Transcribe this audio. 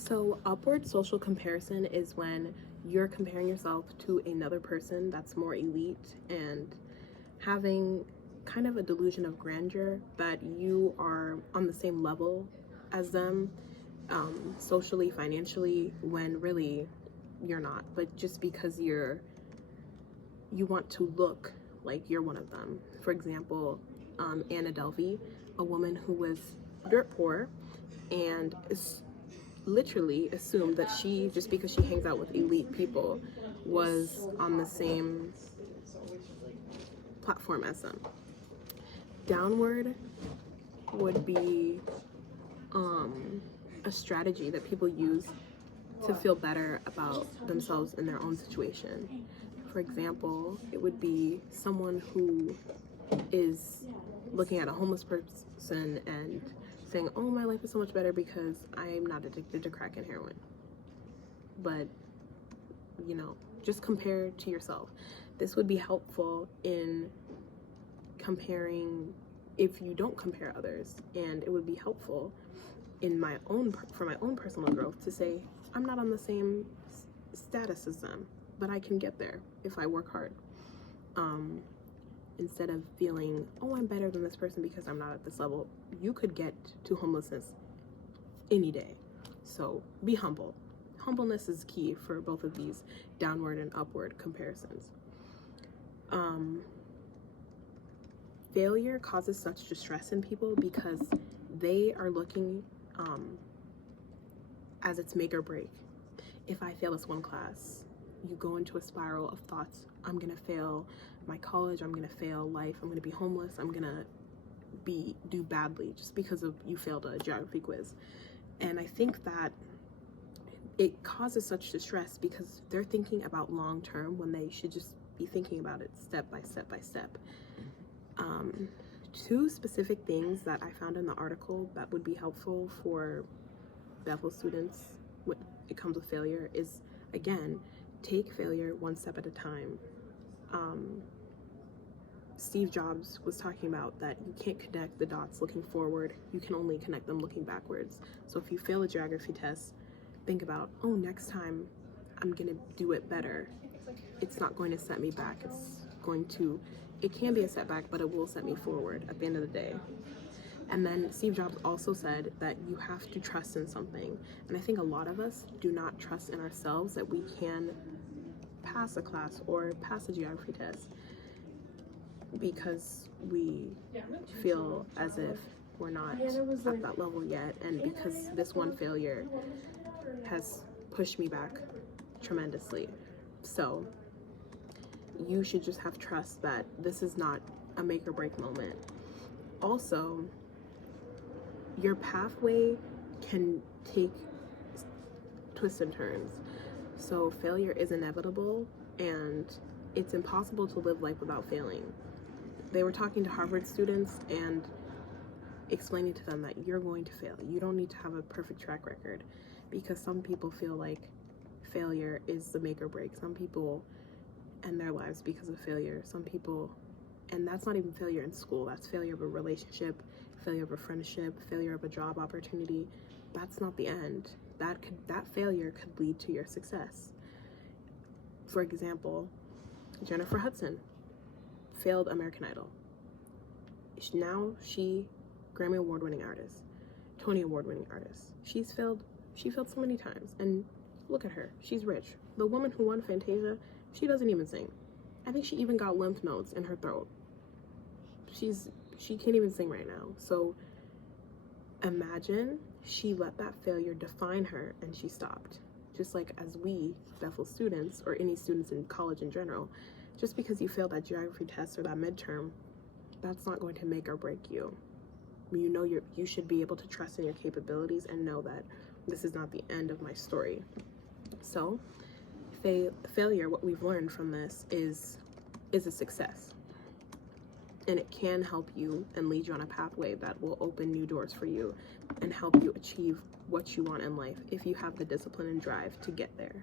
So, upward social comparison is when you're comparing yourself to another person that's more elite and having kind of a delusion of grandeur that you are on the same level as them, socially, financially, when really you're not. But just because you want to look like you're one of them. For example, Anna Delvey, a woman who was dirt poor and is literally assumed that she, just because she hangs out with elite people, was on the same platform as them. Downward would be a strategy that people use to feel better about themselves in their own situation. For example, it would be someone who is looking at a homeless person and saying, oh, my life is so much better because I'm not addicted to crack and heroin. But, just compare to yourself. This would be helpful in comparing if you don't compare others, and it would be helpful for my own personal growth to say, I'm not on the same status as them, but I can get there if I work hard. Instead of feeling, oh, I'm better than this person because I'm not at this level. You could get to homelessness any day. So be humble. Humbleness is key for both of these downward and upward comparisons. Failure causes such distress in people because they are looking as its make or break. If I fail this one class, you go into a spiral of thoughts. I'm gonna fail my college, I'm gonna fail life, I'm gonna be homeless, I'm gonna do badly just because of you failed a geography quiz. And I think that it causes such distress because they're thinking about long term when they should just be thinking about it step by step by step. Two specific things that I found in the article that would be helpful for Bethel students when it comes with failure is, again, take failure one step at a time. Steve Jobs was talking about that you can't connect the dots looking forward, you can only connect them looking backwards. So if you fail a geography test, think about, oh, next time I'm gonna do it better. It's not going to set me back. It can be a setback, but it will set me forward at the end of the day. And then Steve Jobs also said that you have to trust in something. And I think a lot of us do not trust in ourselves that we can pass a class or pass a geography test because we feel as if we're not at that level yet. And because this one failure has pushed me back tremendously. So you should just have trust that this is not a make or break moment. Also, your pathway can take twists and turns. So failure is inevitable and it's impossible to live life without failing. They were talking to Harvard students and explaining to them that you're going to fail. You don't need to have a perfect track record because some people feel like failure is the make or break. Some people end their lives because of failure. Some people, and that's not even failure in school, that's failure of a relationship, failure of a friendship, failure of a job opportunity. That's not the end. That failure could lead to your success. For example, Jennifer Hudson failed American Idol. Now she Grammy Award winning artist, Tony Award winning artist. She failed so many times, and look at her, she's rich. The woman who won Fantasia, she doesn't even sing. I think she even got lymph nodes in her throat. She can't even sing right now. So imagine she let that failure define her and she stopped. Just like as we, Bethel students, or any students in college in general, just because you failed that geography test or that midterm, that's not going to make or break you. You should be able to trust in your capabilities and know that this is not the end of my story. So failure, what we've learned from this is a success. And it can help you and lead you on a pathway that will open new doors for you and help you achieve what you want in life if you have the discipline and drive to get there.